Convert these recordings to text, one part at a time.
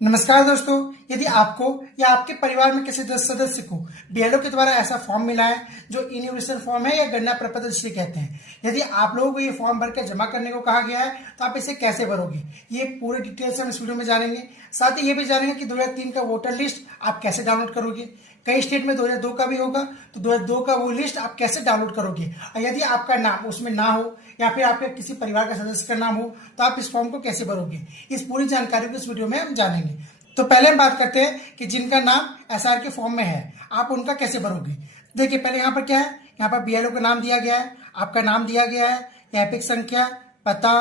नमस्कार दोस्तों, यदि आपको या आपके परिवार में किसी सदस्य को बीएलओ के द्वारा ऐसा फॉर्म मिला है जो यूनिवर्सल फॉर्म है या गणना प्रपत्र जिसे कहते हैं, यदि आप लोगों को ये फॉर्म भरकर जमा करने को कहा गया है तो आप इसे कैसे भरोगे, ये पूरे डिटेल्स हम इस वीडियो में जानेंगे। साथ ही ये भी जानेंगे कि 2003 का वोटर लिस्ट आप कैसे डाउनलोड करोगे। कई स्टेट में 2002 का भी होगा तो 2002 का वो लिस्ट आप कैसे डाउनलोड करोगे, और यदि आपका नाम उसमें ना हो या फिर आपके किसी परिवार का सदस्य का नाम हो तो आप इस फॉर्म को कैसे भरोगे, इस पूरी जानकारी को इस वीडियो में हम जानेंगे। तो पहले हम बात करते हैं कि जिनका नाम एसआर के फॉर्म में है आप उनका कैसे भरोगे। देखिए पहले यहाँ पर क्या है, यहाँ पर बीएलओ का नाम दिया गया है, आपका नाम दिया गया है, एपिक संख्या, पता,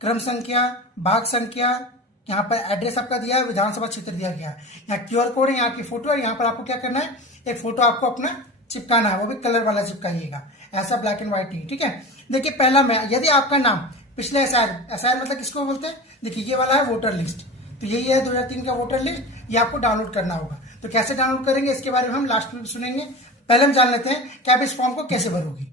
क्रम संख्या, भाग संख्या, यहाँ पर एड्रेस आपका दिया है, विधानसभा क्षेत्र दिया गया है, यहाँ क्यूआर कोड है, यहाँ की फोटो है। यहाँ पर आपको क्या करना है, एक फोटो आपको अपना चिपकाना है, वो भी कलर वाला चिपकाइएगा, ऐसा ब्लैक एंड व्हाइट नहीं, ठीक है। देखिए पहला मैं, यदि आपका नाम पिछले एसआर मतलब किसको बोलते हैं, देखिए ये वाला है वोटर लिस्ट, तो यही है 2003 का वोटर लिस्ट, ये आपको डाउनलोड करना होगा। तो कैसे डाउनलोड करेंगे इसके बारे में हम लास्ट में सुनेंगे। पहले हम जान लेते हैं कि आप इस फॉर्म को कैसे भरोगे।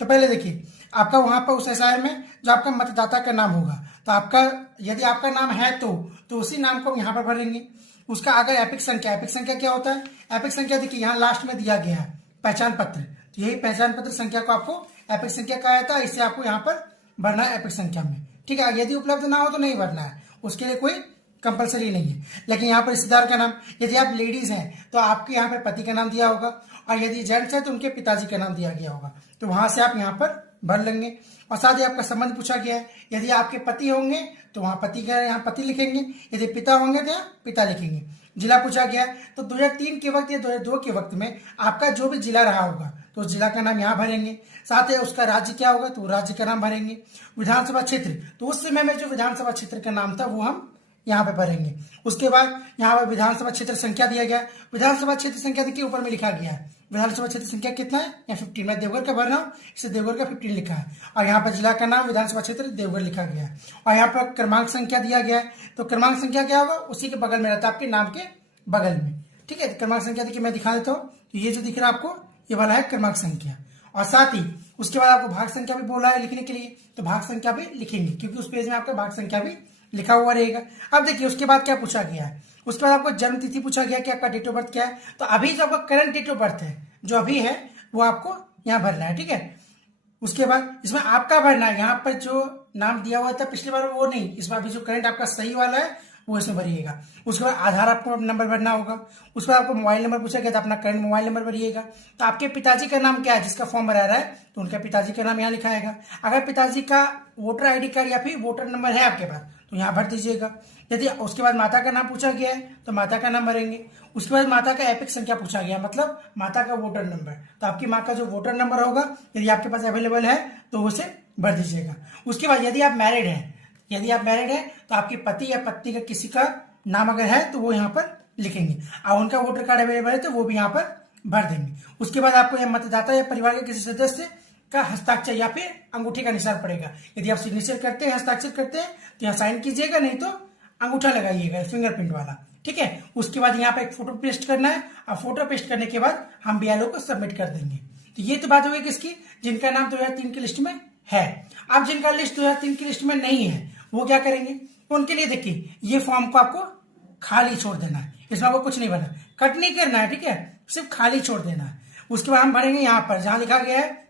तो पहले देखिए आपका वहां पर उस एसआर में जो आपका मतदाता का नाम होगा, तो आपका यदि आपका नाम है तो उसी नाम को हम यहाँ पर भरेंगे। उसका अगर एपिक संख्या क्या होता है, एपिक संख्या देखिए यहाँ लास्ट में दिया गया है पहचान पत्र, तो यही पहचान पत्र संख्या को आपको एपिक संख्या कहा जाता है, इसे आपको यहाँ पर भरना है एपिक संख्या में, ठीक है। यदि उपलब्ध ना हो तो नहीं भरना है, उसके लिए कोई कंपलसरी नहीं है। लेकिन यहाँ पर रिश्तेदार का नाम, यदि आप लेडीज हैं तो आपके यहाँ पर पति का नाम दिया होगा, और यदि जेंट्स है तो उनके पिताजी का नाम दिया गया होगा, तो वहां से आप यहाँ पर भर लेंगे। और साथ ही आपका संबंध पूछा गया है, यदि आपके पति होंगे तो वहां पति का यहाँ पति लिखेंगे, यदि पिता होंगे तो यहाँ पिता लिखेंगे। जिला पूछा गया है तो 2003 के वक्त या 2002 के वक्त में आपका जो भी जिला रहा होगा तो उस जिला का नाम यहाँ भरेंगे। साथ ही उसका राज्य क्या होगा तो राज्य का नाम भरेंगे। विधानसभा क्षेत्र, तो उस समय में जो विधानसभा क्षेत्र का नाम था वो हम यहाँ पे भरेंगे। उसके बाद यहाँ पर विधानसभा क्षेत्र संख्या दिया गया, विधानसभा क्षेत्र संख्या देखिए ऊपर में लिखा गया है, विधानसभा क्षेत्र संख्या कितना है, या 15, मैं देवघर का भर रहा हूँ, इसे देवघर का 15 लिखा है, और यहाँ पर जिला का नाम विधानसभा क्षेत्र देवघर लिखा गया है। और यहाँ पर क्रमांक संख्या दिया गया है, तो क्रमांक संख्या क्या होगा, उसी के बगल में रहता है, आपके नाम के बगल में, ठीक है। क्रमांक संख्या देखिए मैं दिखा देता हूँ, तो ये जो दिख रहा है आपको ये वाला है क्रमांक संख्या। और साथ ही उसके बाद आपको भाग संख्या भी बोला है लिखने के लिए, तो भाग संख्या भी लिखेंगे क्योंकि उस पेज में आपका भाग संख्या भी लिखा हुआ रहेगा। अब देखिए उसके बाद क्या पूछा गया है, उसके बाद आपको जन्म तिथि पूछा गया कि आपका डेट ऑफ बर्थ क्या है, तो अभी जो आपका करंट डेट ऑफ बर्थ है जो अभी है वो आपको यहाँ भरना है, ठीक है। उसके बाद इसमें आपका भरना है, यहाँ पर जो नाम दिया हुआ था पिछली बार वो नहीं, इस बार अभी जो करंट आपका सही वाला है वो इसमें भरिएगा। उसके बाद आधार आपको नंबर भरना होगा। उसके बाद आपको मोबाइल नंबर पूछा गया था, अपना करंट मोबाइल नंबर भरिएगा। तो आपके पिताजी का नाम क्या है जिसका फॉर्म भरा रहा है, तो उनके पिताजी का नाम यहाँ लिखाएगा। अगर पिताजी का वोटर आईडी कार्ड या फिर वोटर नंबर है आपके पास तो यहाँ भर दीजिएगा। यदि उसके बाद माता का नाम पूछा गया है तो माता का नाम भरेंगे। उसके बाद माता का एपिक संख्या पूछा गया, मतलब माता का वोटर नंबर, तो आपकी माँ का जो वोटर नंबर होगा यदि आपके पास अवेलेबल है तो उसे भर दीजिएगा। उसके बाद यदि आप मैरिड हैं तो आपके पति या पत्नी का किसी का नाम अगर है तो वो यहाँ पर लिखेंगे, और उनका वोटर कार्ड अवेलेबल है तो वो भी यहाँ पर भर देंगे। उसके बाद आपको यह मतदाता या परिवार के किसी सदस्य का हस्ताक्षर या फिर अंगूठे का निशान पड़ेगा। यदि आप सिग्नेचर करते हैं, हस्ताक्षर करते हैं तो यहाँ साइन कीजिएगा, नहीं तो अंगूठा लगाइएगा फिंगरप्रिंट वाला, ठीक है। उसके बाद यहाँ पे एक फोटो पेस्ट करना है, और फोटो पेस्ट करने के बाद हम बीएलओ को सबमिट कर देंगे। तो ये तो बात हो गई किसकी, जिनका नाम 2003 की लिस्ट में है। अब जिनका लिस्ट 2003 की लिस्ट में नहीं है वो क्या करेंगे, उनके लिए देखिए ये फॉर्म को आपको खाली छोड़ देना है, इसमें आपको कुछ नहीं भरना, कट नहीं करना है, ठीक है, सिर्फ खाली छोड़ देना है। उसके बाद हम भरेंगे यहाँ पर जहां लिखा गया है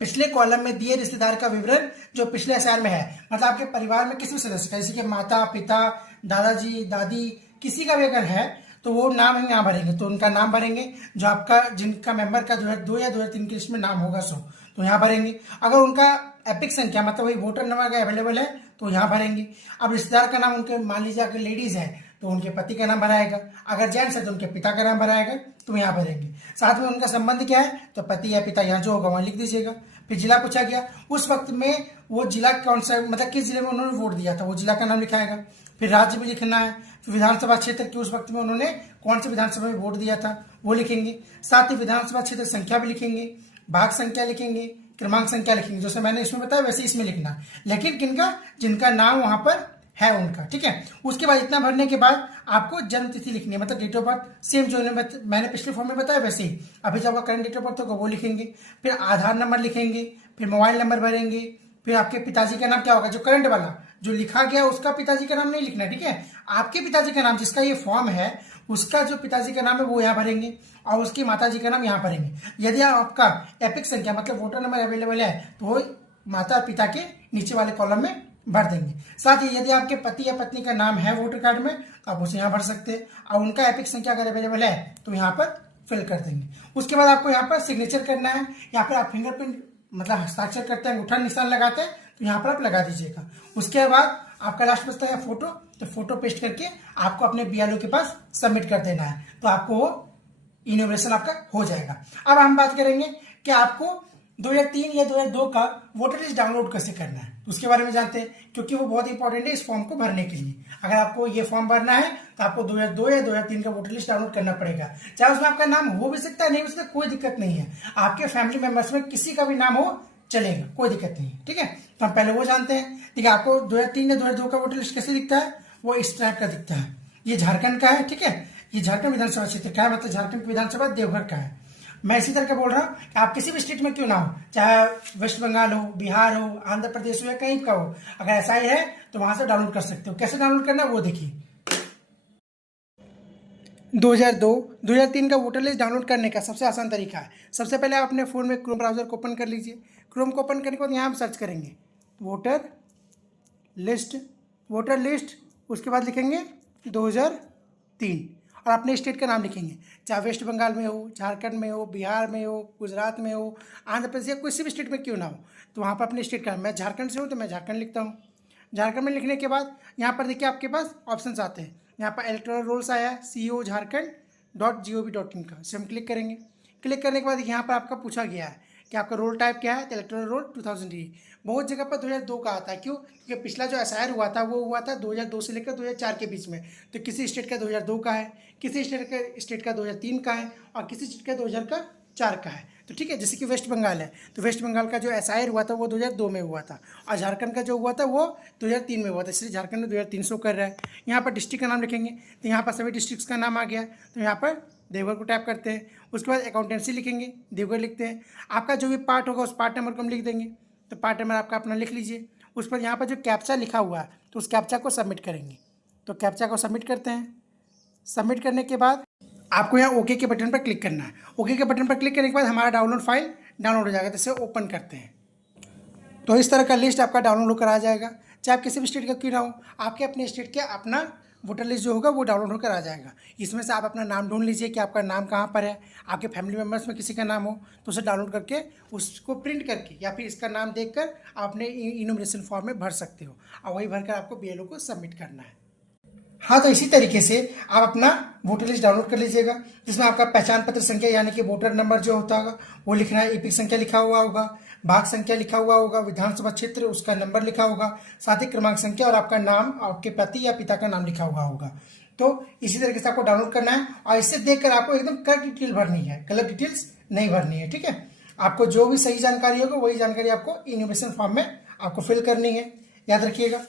पिछले कॉलम में दिए रिश्तेदार का विवरण जो पिछले एसआर में है, मतलब आपके परिवार में किसी सदस्य का, जैसे कि माता पिता दादाजी दादी किसी का भी अगर है तो वो नाम हम यहाँ भरेंगे। तो उनका नाम भरेंगे जो आपका जिनका मेंबर का 2002 या 2003 की लिस्ट में नाम होगा सो तो यहाँ भरेंगे। अगर उनका एपिक संख्या मतलब वही वोटर नंबर अगर अवेलेबल है तो यहाँ भरेंगे। अब रिश्तेदार का नाम उनके मान लीजिए अगर लेडीज है तो उनके पति का नाम भराएगा, अगर जेंट्स है तो उनके पिता का नाम भराएगा, तो यहाँ भरेंगे। साथ में उनका संबंध क्या है तो पति या पिता यहाँ जो होगा वहां लिख दीजिएगा। फिर जिला पूछा गया, उस वक्त में वो जिला कौन सा, मतलब किस जिले में उन्होंने वोट दिया था वो जिला का नाम लिखाएगा। फिर राज्य भी लिखना है, फिर विधानसभा क्षेत्र की उस वक्त में उन्होंने कौन से विधानसभा में वोट दिया था वो लिखेंगे। साथ ही विधानसभा क्षेत्र संख्या भी लिखेंगे, भाग संख्या लिखेंगे, क्रमांक संख्या लिखेंगे, जैसे मैंने इसमें बताया वैसे इसमें लिखना, लेकिन किनका, जिनका नाम वहां पर है उनका, ठीक है। उसके बाद इतना भरने के बाद आपको जन्म तिथि लिखनी है, मतलब डेट ऑफ बर्थ सेम जो मैंने पिछले फॉर्म में बताया वैसे ही अभी जब आपका करंट डेट ऑफ बर्थ होगा वो लिखेंगे। फिर आधार नंबर लिखेंगे, फिर मोबाइल नंबर भरेंगे, फिर आपके पिताजी का नाम क्या होगा जो करंट वाला जो लिखा गया उसका पिताजी का नाम नहीं लिखना है, ठीक है। आपके पिताजी का नाम, जिसका ये फॉर्म है, उसका जो पिताजी का नाम है वो यहाँ भरेंगे और उसकी माताजी का नाम यहाँ भरेंगे। यदि आपका एपिक संख्या मतलब वोटर नंबर अवेलेबल है तो वो माता और पिता के नीचे वाले कॉलम में भर देंगे। साथ ही यदि आपके पति या पत्नी का नाम है वोटर कार्ड में तो आप उसे यहाँ भर सकते हैं और उनका एपिक संख्या अगर अवेलेबल है तो यहाँ पर फिल कर देंगे। उसके बाद आपको यहाँ पर सिग्नेचर करना है, या फिर आप फिंगरप्रिंट मतलब हस्ताक्षर करते हैं, अंगूठा निशान लगाते हैं तो यहाँ पर आप लगा दीजिएगा। उसके बाद आपका लास्ट बचता है फोटो, तो फोटो पेस्ट करके आपको अपने BLO के पास सबमिट कर देना है, तो आपको वो इनोवेशन आपका हो जाएगा। अब हम बात करेंगे कि आपको 2003 या 2002 का वोटर लिस्ट डाउनलोड कैसे करना है, उसके बारे में जानते हैं, क्योंकि वो बहुत इंपॉर्टेंट है इस फॉर्म को भरने के लिए। अगर आपको ये फॉर्म भरना है तो आपको 2002 या 2003 का वोटर लिस्ट डाउनलोड करना पड़ेगा। चाहे उसमें आपका नाम हो भी सकता है, नहीं हो सकता, कोई दिक्कत नहीं है। आपके फैमिली मेंबर्स में किसी का भी नाम हो चलेगा, कोई दिक्कत नहीं है, ठीक है। तो हम पहले वो जानते हैं। ठीक है, आपको 2003 या 2002 का वोटर लिस्ट कैसे दिखता है, वो इस टाइप का दिखता है। ये झारखंड का है, ठीक है, ये झारखंड विधानसभा क्षेत्र का है, मतलब झारखंड विधानसभा देवघर का है। मैं इसी तरह का बोल रहा हूँ कि आप किसी भी स्टेट में क्यों ना हो, चाहे वेस्ट बंगाल हो, बिहार हो, आंध्र प्रदेश हो या कहीं का हो, अगर ऐसा ही है तो वहां से डाउनलोड कर सकते हो। कैसे डाउनलोड करना है वो देखिए। 2002-2003 का वोटर लिस्ट डाउनलोड करने का सबसे आसान तरीका है, सबसे पहले आप अपने फ़ोन में क्रोम ब्राउज़र को ओपन कर लीजिए। क्रोम को ओपन करने के बाद यहाँ हम सर्च करेंगे वोटर लिस्ट, उसके बाद लिखेंगे 2003 और अपने स्टेट का नाम लिखेंगे, चाहे वेस्ट बंगाल में हो, झारखंड में हो, बिहार में हो, गुजरात में हो, आंध्र प्रदेश या किसी भी स्टेट में क्यों ना हो, तो वहाँ पर अपने स्टेट का। मैं झारखंड से हूँ तो मैं झारखंड लिखता हूँ। झारखंड में लिखने के बाद यहाँ पर देखिए आपके पास ऑप्शंस आते हैं। यहाँ पर इलेक्टोरल रोल्स आया है co.झारखंड.gov.in का, इसे हम क्लिक करेंगे। क्लिक करने के बाद यहाँ पर आपका पूछा गया है कि आपका रोल टाइप क्या है, तो इलेक्टोरल रोल 2003। बहुत जगह पर 2002 का आता है, क्यों? क्योंकि पिछला जो SIR हुआ था वो हुआ था 2002 से लेकर 2004 के बीच में, तो किसी स्टेट का 2002 का है, किसी स्टेट का 2003 का है और किसी स्टेट का 2004 का है। तो ठीक है, जैसे कि वेस्ट बंगाल है तो वेस्ट बंगाल का जो SIR हुआ था वो 2002 में हुआ था और झारखंड का जो हुआ था वो 2003 में हुआ था, इसलिए झारखंड में 2003 शो कर रहा है। यहाँ पर डिस्ट्रिक्ट का नाम लिखेंगे तो यहाँ पर सभी डिस्ट्रिक्ट्स का नाम आ गया, तो यहाँ पर देवघर को टैप करते हैं। उसके बाद अकाउंटेंसी लिखेंगे, देवघर लिखते हैं। आपका जो भी पार्ट होगा उस पार्ट नंबर को हम लिख देंगे, तो पार्ट नंबर आपका अपना लिख लीजिए। उस पर यहाँ पर जो कैप्चा लिखा हुआ है तो उस कैप्चा को सबमिट करेंगे, तो कैप्चा को सबमिट करते हैं। सबमिट करने के बाद आपको यहाँ ओके के बटन पर क्लिक करना है। ओके के बटन पर क्लिक करने के बाद हमारा डाउनलोड फाइल डाउनलोड हो जाएगा, तो इसे ओपन करते हैं। तो इस तरह का लिस्ट आपका डाउनलोड होकर आ जाएगा। चाहे आप किसी भी स्टेट का क्यों ना हो, आपके अपने स्टेट के अपना वोटर लिस्ट जो होगा वो डाउनलोड होकर आ जाएगा। इसमें से आप अपना नाम ढूंढ लीजिए कि आपका नाम कहाँ पर है। आपके फैमिली मेम्बर्स में किसी का नाम हो तो उसे डाउनलोड करके उसको प्रिंट करके या फिर इसका नाम देखकर आप अपने इनोमिनेशन फॉर्म में भर सकते हो और वही भरकर आपको BLO को सबमिट करना है। हाँ, तो इसी तरीके से आप अपना वोटर लिस्ट डाउनलोड कर लीजिएगा, जिसमें आपका पहचान पत्र संख्या यानी कि वोटर नंबर जो होता होगा वो लिखना है, एपिक संख्या लिखा हुआ होगा, भाग संख्या लिखा हुआ होगा, विधानसभा क्षेत्र उसका नंबर लिखा होगा, साथ ही क्रमांक संख्या और आपका नाम, आपके पति या पिता का नाम लिखा हुआ होगा। तो इसी तरीके से आपको डाउनलोड करना है और इससे देखकर आपको एकदम करेक्ट डिटेल भरनी है, गलत डिटेल्स नहीं भरनी है, ठीक है। आपको जो भी सही जानकारी होगा वही जानकारी आपको इनोवेशन फॉर्म में आपको फिल करनी है, याद रखिएगा।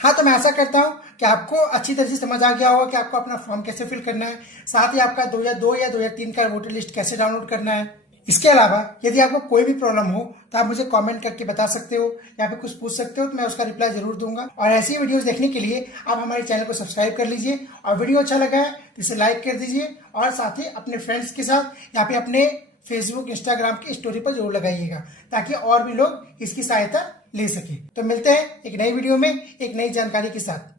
हाँ, तो मैं आशा करता हूँ कि आपको अच्छी तरह से समझ आ गया होगा कि आपको अपना फॉर्म कैसे फिल करना है, साथ ही आपका 2002 या 2003 का वोटर लिस्ट कैसे डाउनलोड करना है। इसके अलावा यदि आपको कोई भी प्रॉब्लम हो तो आप मुझे कमेंट करके बता सकते हो या फिर कुछ पूछ सकते हो, तो मैं उसका रिप्लाई जरूर दूंगा। और ऐसी वीडियोस देखने के लिए आप हमारे चैनल को सब्सक्राइब कर लीजिए और वीडियो अच्छा लगा है तो इसे लाइक कर दीजिए और साथ ही अपने फ्रेंड्स के साथ या फिर अपने फेसबुक, इंस्टाग्राम की स्टोरी पर जरूर लगाइएगा ताकि और भी लोग इसकी सहायता ले सके। तो मिलते हैं एक नई वीडियो में एक नई जानकारी के साथ।